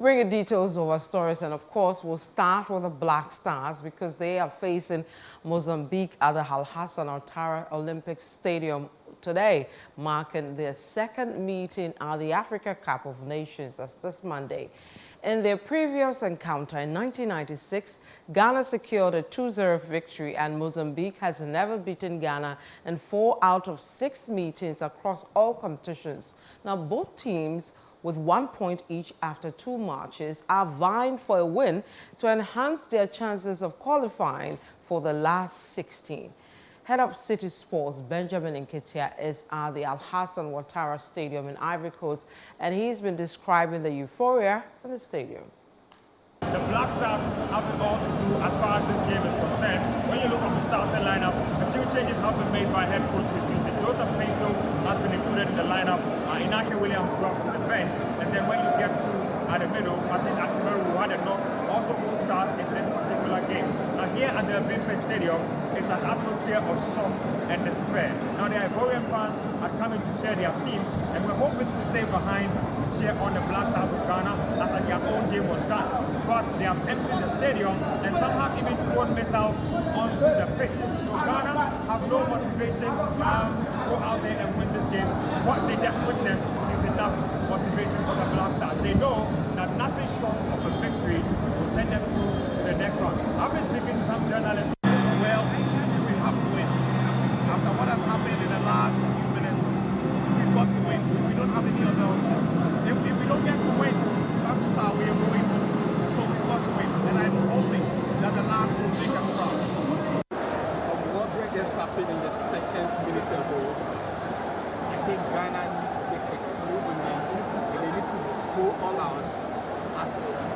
We'll bring you details of our stories, and of course, we'll start with the Black Stars because they are facing Mozambique at the Al Hassan Ouattara Olympic Stadium today, marking their second meeting at the Africa Cup of Nations as this Monday. In their previous encounter in 1996, Ghana secured a 2-0 victory, and Mozambique has never beaten Ghana in 4 out of 6 meetings across all competitions. Now, both teams, with 1 point each after 2 matches, are vying for a win to enhance their chances of qualifying for the last 16. Head of Citi Sports, Benjamin Nketia, is at the Al Hassan Ouattara Stadium in Ivory Coast, and he's been describing the euphoria in the stadium. The Black Stars have a lot to do as far as this game is concerned. When you look at the starting lineup, a few changes have been made by head coach Citi. Joseph Pinto has been included in the lineup. Inaki Williams drops to the bench, and then when you get to the middle, Martin Ashimeru, who had a knock, also will start in this particular game. Now here at the Bimpe Stadium, it's an atmosphere of shock and despair. Now the Ivorian fans are coming to cheer their team, and we're hoping to stay behind to cheer on the Black Stars of Ghana after their own game was done. But they have emptied the stadium, and some have even thrown missiles onto the pitch. So Ghana have no motivation to go out there and win this game. What they just witnessed is enough motivation for the Black Stars. They know that nothing short of a victory will send them through to the next round. I've been speaking to some journalists. Well, we have to win. After what has happened in the last few minutes, we've got to win. We don't have any other option. If we don't get to win, chances are we are going home. So we've got to win. And I'm hoping that the Lions will take us proud. From what just happened in the seconds minutes ago, I think Ghana needs to take a clue in this, and they need to go all out as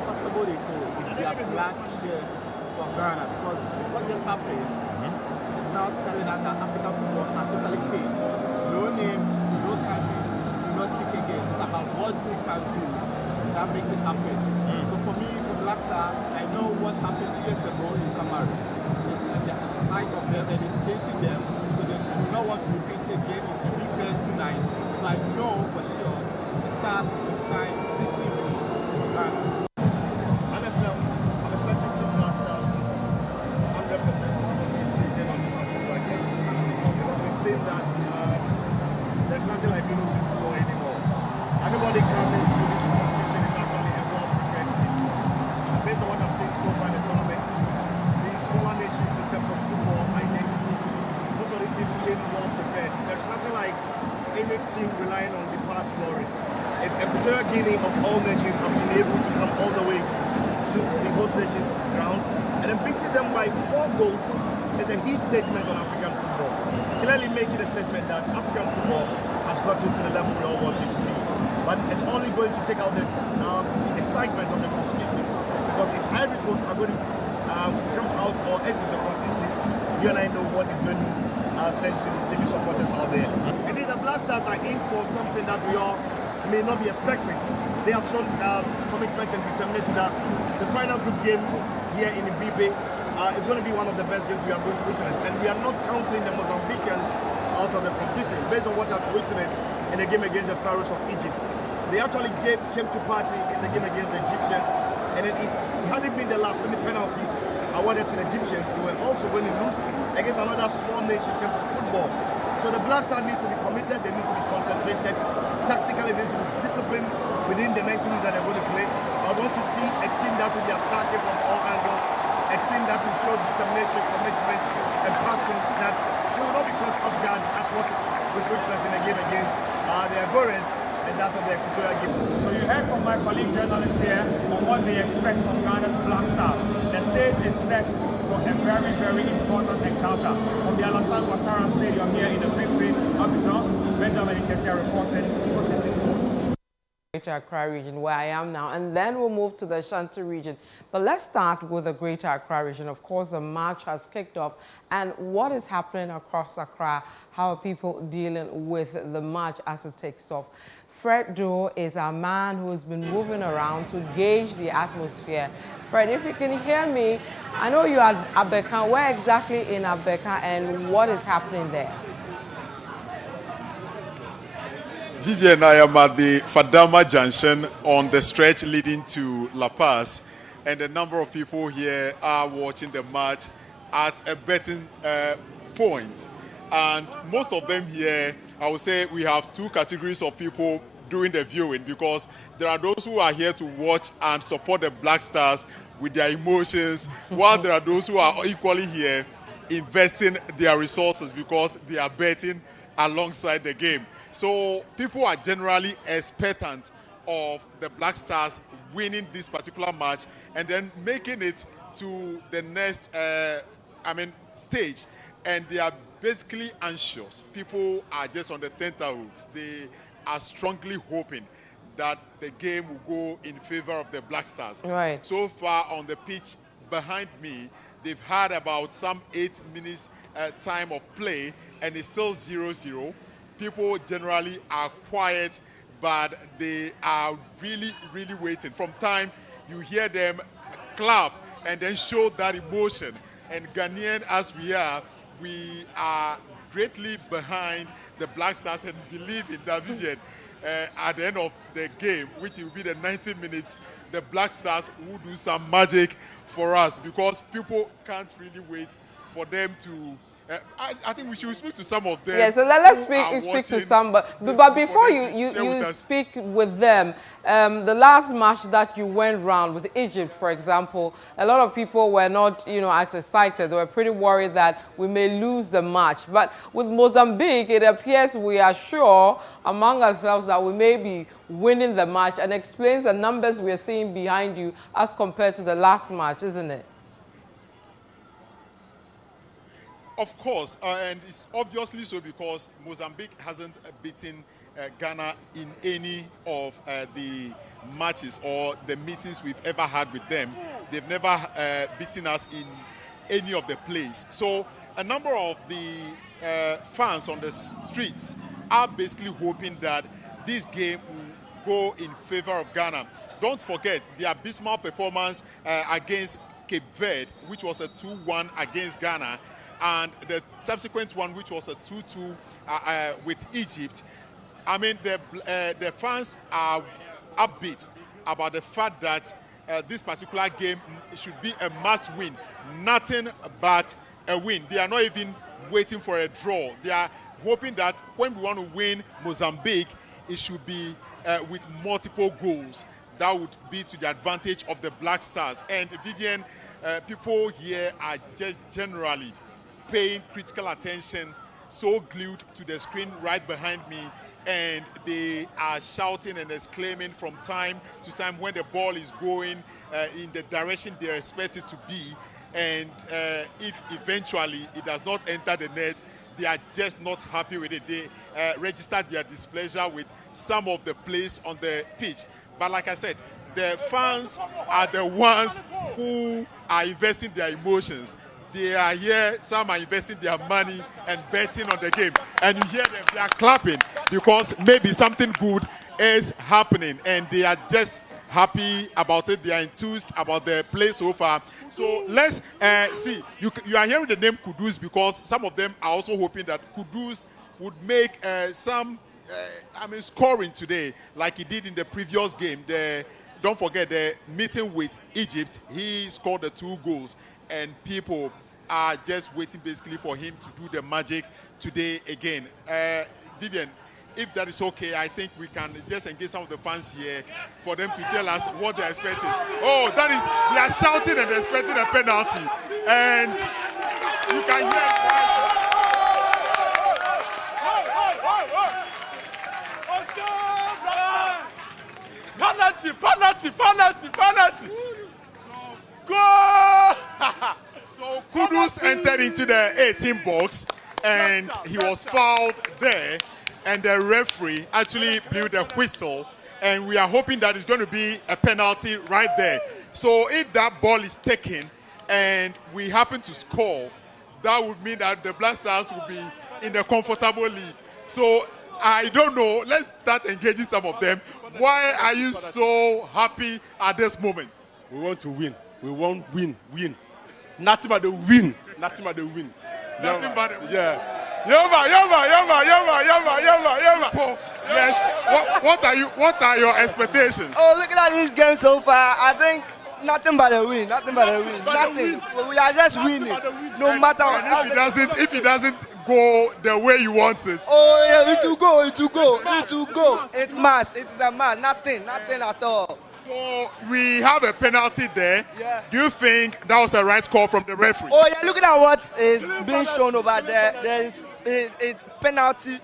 possible they go with their black shirt from Ghana, because what just happened is now telling us that African football has totally changed. No name, no country, do not speak again. It's about what we can do that makes it happen. So for me, for Black Star, I know what happened 2 years ago in Cameroon. It's at the height of them and it's chasing them, so they do not want to repeat again in the big bed tonight. So I know for sure the Stars will shine this evening for Ghana. Honestly, I'm expecting some Black Stars to 100% concentrate on this particular game. Because we've seen that there's nothing like Minos in football anymore. Everybody coming to this competition is actually a well-prepared team. Based on what I've seen so far in the tournament, the smaller nations in terms of football identity, most of the teams came well prepared. There's nothing like any team relying on the past glories. If Equatorial Guinea of all nations have been able to come all the way to the host nations grounds and then beating them by 4 goals is a huge statement on African football. Clearly making a statement that African football has gotten to the level we all want it to be. But it's only going to take out the excitement of the competition, because if Ivory Coast are going to come out or exit the competition, you and I know what it's going to send to the TV supporters out there. Indeed, the Black Stars are in for something that we all may not be expecting. They have shown commitment and determination that the final group game here in Ibibe is going to be one of the best games we are going to witness. And we are not counting the Mozambicans out of the competition. Based on what I've witnessed in the game against the Pharaohs of Egypt, they actually came to party in the game against the Egyptians, and then it hadn't been the last minute penalty awarded to the Egyptians, they were also going to lose against another small nation in terms of football. So the Black Stars need to be committed, they need to be concentrated, tactically they need to be disciplined within the 90 minutes that they're going to play. I want to see a team that will be attacking from all angles, a team that will show determination, commitment, and passion, that they will not be caught off guard as what we witnessed in the game against the Ivorians and that of the Equatorial Guinea. So you heard from my colleague journalist here on what they expect from Ghana's Black Stars. The stage is set for a very, very important encounter from the Al Hassan Ouattara Stadium here in the Bimpe, Abidjan. Benjamin Nketia reporting for Citi Sports. Greater Accra region, where I am now, and then we'll move to the Ashanti region. But let's start with the Greater Accra region. Of course, the march has kicked off, and what is happening across Accra? How are people dealing with the march as it takes off? Fred Doe is a man who has been moving around to gauge the atmosphere. Fred, if you can hear me, I know you're at Abeka. Where exactly in Abeka, and what is happening there? Vivian, I am at the Fadama Junction on the stretch leading to La Paz, and a number of people here are watching the match at a betting point. And most of them here, I would say we have two categories of people doing the viewing, because there are those who are here to watch and support the Black Stars with their emotions, while there are those who are equally here investing their resources because they are betting alongside the game. So people are generally expectant of the Black Stars winning this particular match and then making it to the next stage. And they are basically anxious. People are just on the tenterhooks. They are strongly hoping that the game will go in favor of the Black Stars. Right. So far on the pitch behind me, they've had about some 8 minutes time of play, and it's still 0-0. People generally are quiet, but they are really, really waiting. From time, you hear them clap and then show that emotion. And Ghanaian as we are greatly behind the Black Stars and believing that Vivian, at the end of the game, which will be the 90 minutes, the Black Stars will do some magic for us, because people can't really wait for them to. I think we should speak to some of them. Yeah, so let's speak to some. But before you speak with them, the last match that you went round with Egypt, for example, a lot of people were not, as excited. They were pretty worried that we may lose the match. But with Mozambique, it appears we are sure among ourselves that we may be winning the match, and explains the numbers we are seeing behind you as compared to the last match, isn't it? Of course, and it's obviously so because Mozambique hasn't beaten Ghana in any of the matches or the meetings we've ever had with them. They've never beaten us in any of the plays. So a number of the fans on the streets are basically hoping that this game will go in favor of Ghana. Don't forget the abysmal performance against Cape Verde, which was a 2-1 against Ghana, and the subsequent one, which was a 2-2 with Egypt. I mean, the fans are upbeat about the fact that this particular game should be a must-win, nothing but a win. They are not even waiting for a draw. They are hoping that when we want to win Mozambique, it should be with multiple goals. That would be to the advantage of the Black Stars. And Vivian, people here are just generally paying critical attention, so glued to the screen right behind me, and they are shouting and exclaiming from time to time when the ball is going in the direction they expect it to be, and if eventually it does not enter the net, they are just not happy with it. They registered their displeasure with some of the plays on the pitch. But like I said, the fans are the ones who are investing their emotions. They are here, some are investing their money and betting on the game. And you hear them, they are clapping because maybe something good is happening. And they are just happy about it. They are enthused about the play so far. So let's see. You are hearing the name Kudus because some of them are also hoping that Kudus would make some scoring today like he did in the previous game. Don't forget the meeting with Egypt. He scored the 2 goals. And people are just waiting basically for him to do the magic today again. Vivian, if that is okay, I think we can just engage some of the fans here for them to tell us what they're expecting. Oh, that is, they are shouting and expecting a penalty. And you can hear penalty. Go! So Kudus entered into the 18 box and he was fouled there, and the referee actually blew the whistle, and we are hoping that it's going to be a penalty right there. So if that ball is taken and we happen to score, that would mean that the Black Stars will be in a comfortable lead. So I don't know. Let's start engaging some of them. Why are you so happy at this moment? We want to win. We want win. Nothing but the win. Nothing but the win. Nothing but the win. Yeah. Yoma. Yes. What are your expectations? Oh, looking at this game so far, I think nothing but a win. Nothing but a win. Nothing. We are just winning. No matter And if it doesn't go the way you want it. Oh yeah, it will go. It will go. It will go. It must. It is a must. Nothing at all. So we have a penalty there. Yeah. Do you think that was a right call from the referee? Oh yeah, looking at what is being shown over there, it's penalty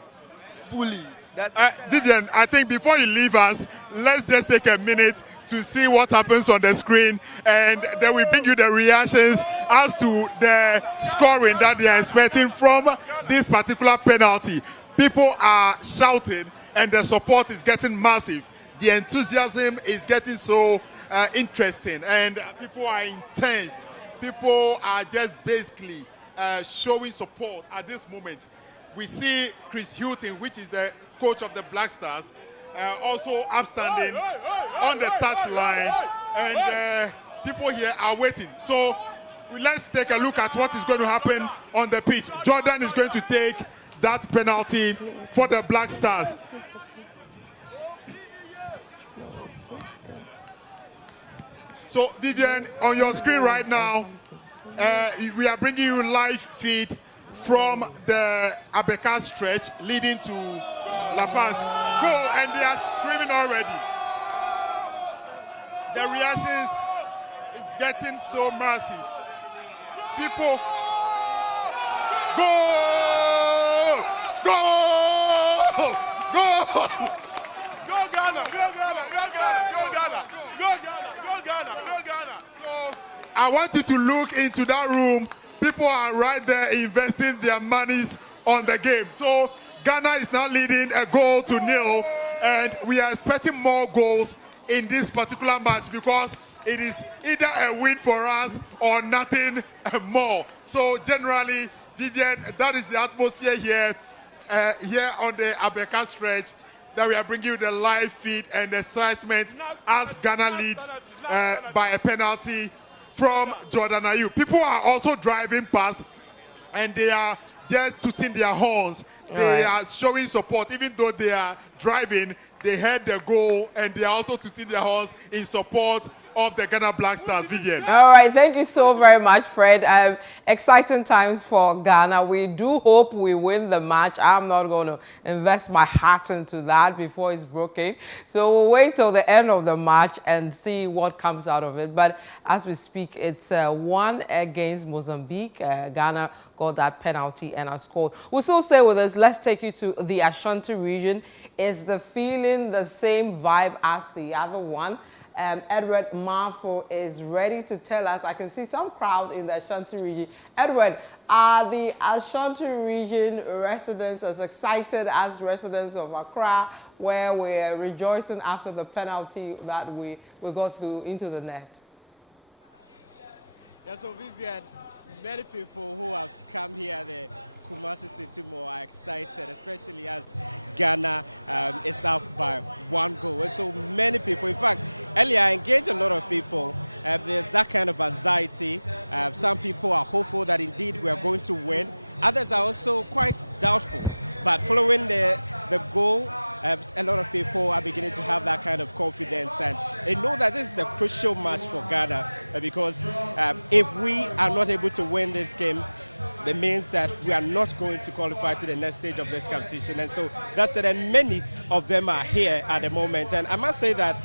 fully. That's Vivian, I think before you leave us, let's just take a minute to see what happens on the screen, and then we bring you the reactions as to the scoring that they are expecting from this particular penalty. People are shouting, and the support is getting massive. The enthusiasm is getting so interesting, and people are intense. People are just basically showing support at this moment. We see Chris Houghton, which is the coach of the Black Stars, also upstanding on the touchline, and people here are waiting. So let's take a look at what is going to happen on the pitch. Jordan is going to take that penalty for the Black Stars. So Vivian, on your screen right now, we are bringing you live feed from the Abeka stretch leading to La Paz. Go, and they are screaming already. The reactions is getting so massive. People, go, go, go. Go Ghana! Go Ghana! Go Ghana! Go Ghana! Go Ghana! Go Ghana! Go Ghana! So I want you to look into that room. People are right there investing their monies on the game. So Ghana is now leading 1-0, and we are expecting more goals in this particular match because it is either a win for us or nothing more. So generally, Vivian, that is the atmosphere here on the Abeka stretch, that we are bringing you the live feed and excitement as Ghana leads by a penalty from Jordan Ayew. People are also driving past, and they are just tooting their horns. They are showing support. Even though they are driving, they heard the goal, and they are also tooting their horns in support of the Ghana Black Stars. Vivian. All right, thank you so very much, Fred. Exciting times for Ghana. We do hope we win the match. I'm not going to invest my heart into that before it's broken. So we'll wait till the end of the match and see what comes out of it. But as we speak, it's 1 against Mozambique. Ghana got that penalty and has scored. We'll still stay with us. Let's take you to the Ashanti region. Is the feeling the same vibe as the other one? Edward Marfo is ready to tell us. I can see some crowd in the Ashanti region. Edward, are the Ashanti region residents as excited as residents of Accra, where we're rejoicing after the penalty that we got through into the net? Yeah, so Vivian, many people who have come here, the Kumasi City Mall, are excited, especially as Ghana is up by 1 goal. And so many people, in fact, earlier I engaged a lot of people. There's that kind of anxiety. Some people are hopeful that indeed we are going to win. Others are also quite doubtful. But following the goal, a lot of people are beginning to have that kind of confidence, and they know that this is a crucial match for Ghana because if we are not able to win this game, that means that we are not going to qualify to the next stage of this competition. And so that's it, and many of them are here at the moment. And I must say that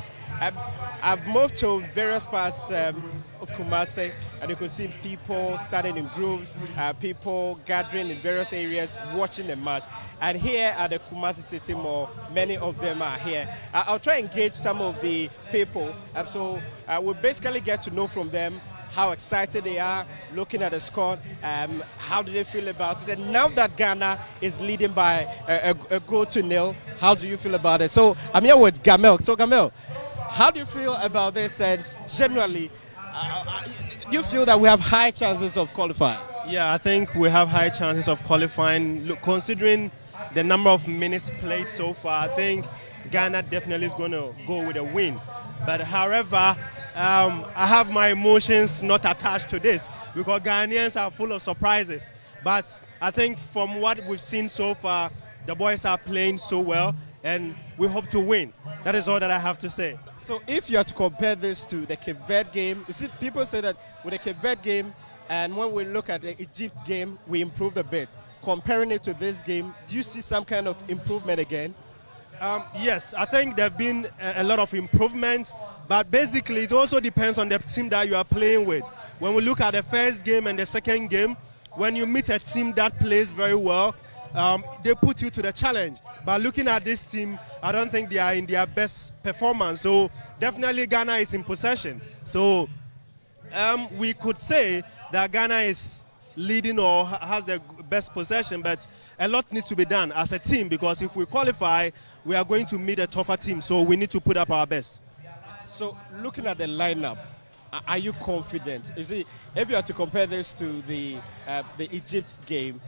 I've moved to various parts of Kumasi, and you can see people standing in groups, people gathering in various areas watching the match. And here at the Kumasi City Mall, many of them are here. I'll try and engage some of the people, so we'll basically get to know from them how excited they are looking at the score, how do they feel about it. And now that Ghana is leading by a 0-0, how do you feel about it? So I'm here with Gamel. So Gamel, how do you feel about this, and generally, do you feel that we have high chances of qualifying? Yeah, I think we have high chances of qualifying. Look, considering the number of minutes played so far, I think Ghana definitely is going to go with a win. But however, I have my emotions not attached to this because Ghanaians are full of surprises. But I think from what we've seen so far, the boys are playing so well. and we hope to win. That is all that I have to say. So if you are to compare this to the Cape Verde game, you see, people say that with the Cape Verde game, and when we look at the Egypt game, we improved a bit. Comparing it to this game, do you see some kind of improvement again? Yes, I think there have been a lot of improvements, but basically it also depends on the team that you are playing with. When we look at the first game and the second game, when you meet a team that plays very well, they put you to the challenge. But looking at this team, I don't think they are in their best performance. So definitely Ghana is in possession. So we could say that Ghana is leading or has the best possession, but a lot needs to be done as a team, because if we qualify, we are going to meet a tougher team. So we need to put up our best. So looking at the lineup, are you confident? You see, if you are to compare this to the Egypt game,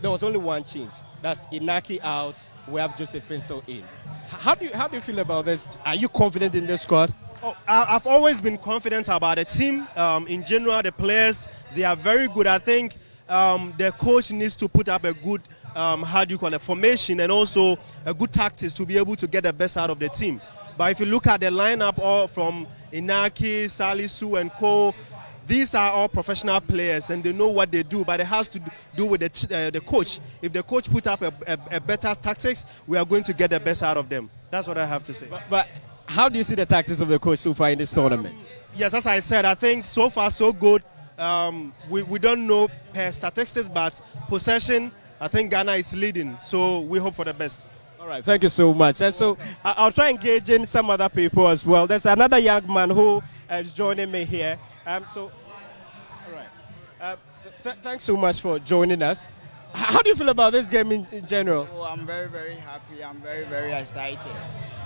there was only one change. That's Inaki out. We have Joseph Pencil in. How do you feel about this? Are you confident in this squad? Oh, I've always been confident about the team. In general, the players, they are very good. I think the coach needs to put up a good, formation, and also a good tactics to be able to get the best out of the team. But if you look at the lineup, all from Inaki, Salisu, and Co., these are all professional players and they know what they do, but it has to do with the coach. If the coach put up a better tactics, we are going to get the best out of them. That's what I have to say. But how do you see the tactics of the coach so far in this tournament? Yes, as I said, I think so far so good. We don't know per statistics, but possession, I think Ghana is leading. So we hope for the best. All right, thank you so much. And so I'll try and engage in some other people as well. There's another young man who is joining me here. All right. Thanks so much for joining us. How do you feel about this game in general? Oh, I'm very, very happy. I'm very, very excited.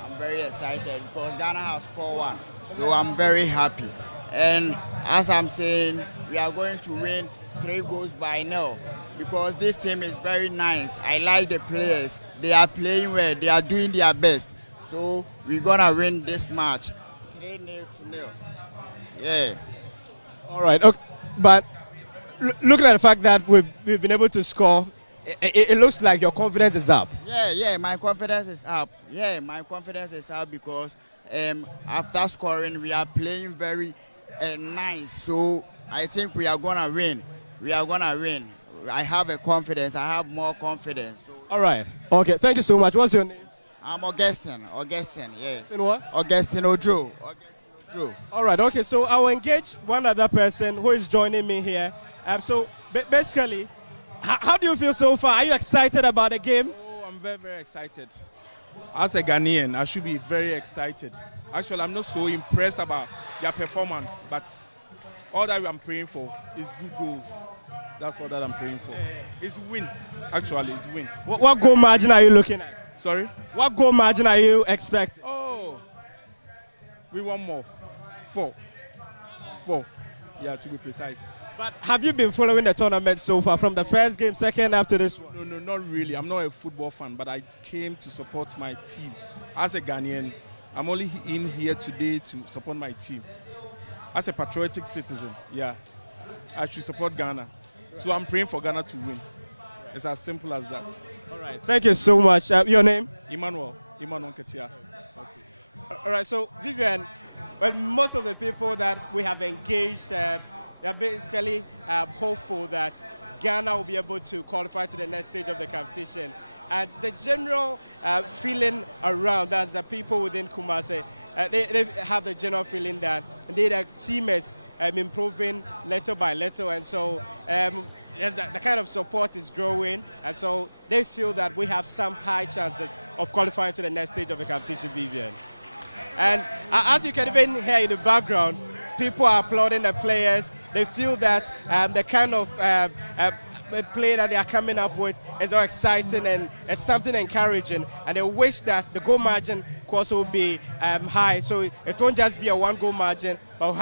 I'm very excited because Ghana has scored one. So I'm very happy. And as I'm saying, we are going to win 3 goals by now because this team is very nice. I like the players. They are playing well. They are doing their best. So we're going to win this match 3-0. Yeah. All right. Okay. But looking at the fact that we've been able to score, it looks like your confidence is up. Yeah, my confidence is up. Yeah, my confidence is up because after scoring, we are playing very nice. So I think we are going to win. We are going to win. I have a confidence. I have more confidence. So, all right. Okay. Thank you so much. What's your name? I'm Augustine. Yeah. Augustine what? Augustine Ojo. All right. Okay. So I will engage one other person who is joining me here. So basically, how do you feel so far? Are you excited about the game? Oh, I'm very, very excited. As a Ghanaian, I should be very excited. Actually, I'm not so impressed about their performance, but all that I'm praying for is good goals. That's all that I'm praying for. It's win. Actually, it's win. What goal margin are you looking at? Sorry? What goal margin are you expecting? Oh, we want more. 4. Yeah, to be precise. But have you been following the tournament so far, from the first game, second up to this one? No, not really. I'm not a football fan, but I came to support my team. As a Ghanaian, I'm only in here today to support my team. As a patriotic citizen, yeah, I should support Ghana. So I'm praying for Ghana to win. It's as simple as that. All right. Thank you so much. Your name? Emmanuel Ketia. Okay. All right. So, Vivian, well, most of the people that we have engaged, they're basically hopeful that Ghana will be able to qualify to the next stage of the competition. And the general feeling around that is that people within Kumasi, they have the general feeling that indeed the team is improving little by little. And so yes, the kind of support is growing. And so they feel that we have some high chances of qualifying to the next stage of the competition, Vivian. And as you can even hear in the background, people are applauding the players. They feel that the kind of play that they are coming up with is so exciting and it's something encouraging. And they wish that the goal margin could also be high. So it won't just be a 1 goal margin, but we'll have